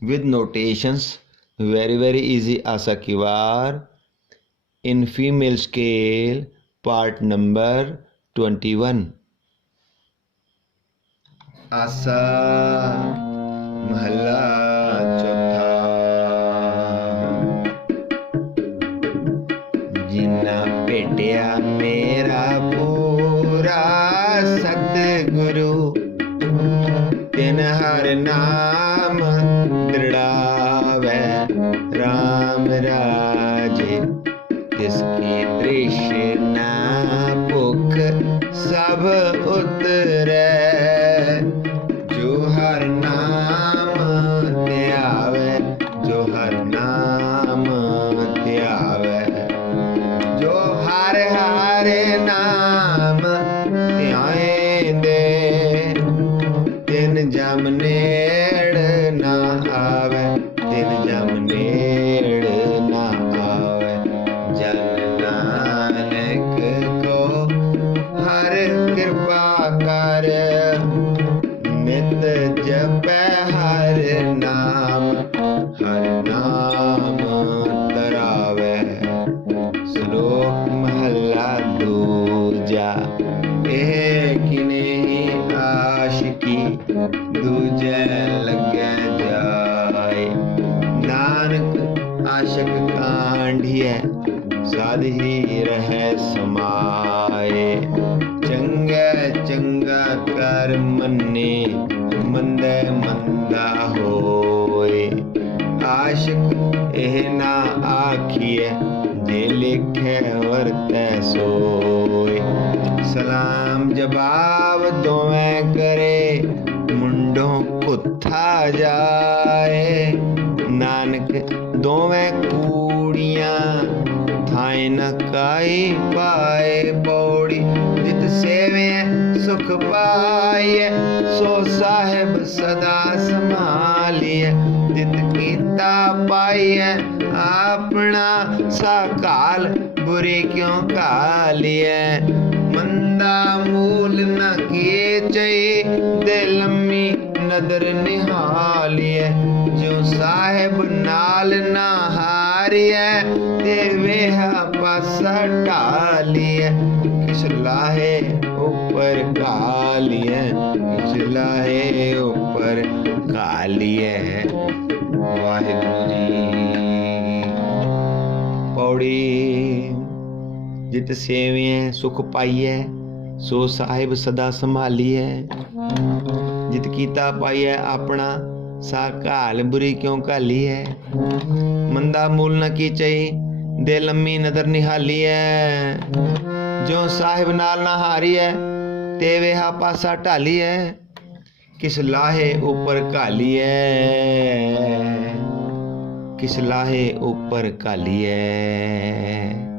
with notations. Very easy. Aasa ki Vaar in female scale, part number 21. आसा महला चौथा। जिन्ना भेटिया मेरा पूरा सतगुरु, तिन हर नाम दृढ़ावै राम राजे। तिसकी तृष्णा भुख सब उतरै, जो हर नाम ध्यावै, जो हर नाम ध्यावै, जो हर हर नाम ध्याएंदे, तिन जम नेड़ ना आवे, तिन जम नेड़ ना आवे। जन नानक को हर कृपा कर, नित जपै हर नाम तरावै। श्लोक महला दूजा। एह किने आशिकी दूजे लगे जाए। नानक आशक कांढिए, साध ही रहे समाए। चंगे चंगा कर मन्ने, मंदे मंदा होए। आशिक एह ना आखिए, जे लिखे वर्तै सोए। सलाम जवाब दोवें करे, मुंडों कुत्था जाए। नानक दोवें कूड़ियां, थाए न काई पाए पौड़ी। जित सेवे सुख पाइए, सो साहिब सदा संभालिए। जित कीता पाइए अपना, साकाल बुरी क्यों कालिए। मंदा मूल न किए चई, दे लम्मी नदर निहालिए। जो साहिब नाल ना हारिए, ते वेहा पासा टालिए। किस लाहे ऊपर कालिए, किस लाहे ऊपर कालिए। वाहिगुरु जी। पौड़ी। जित सेविए सुख पाइए, सो साहिब सदा संभालिए। जित कीता पाइए अपना, सा घाल बुरी क्यों घाली है। मंदा मूल न की चई, दे लम्मी नदर निहाली है। जो साहिब नाल ना हारी है, ते वेहा पासा ढाली है। किस लाहे ऊपर घाली है, किस लाहे ऊपर घाली है।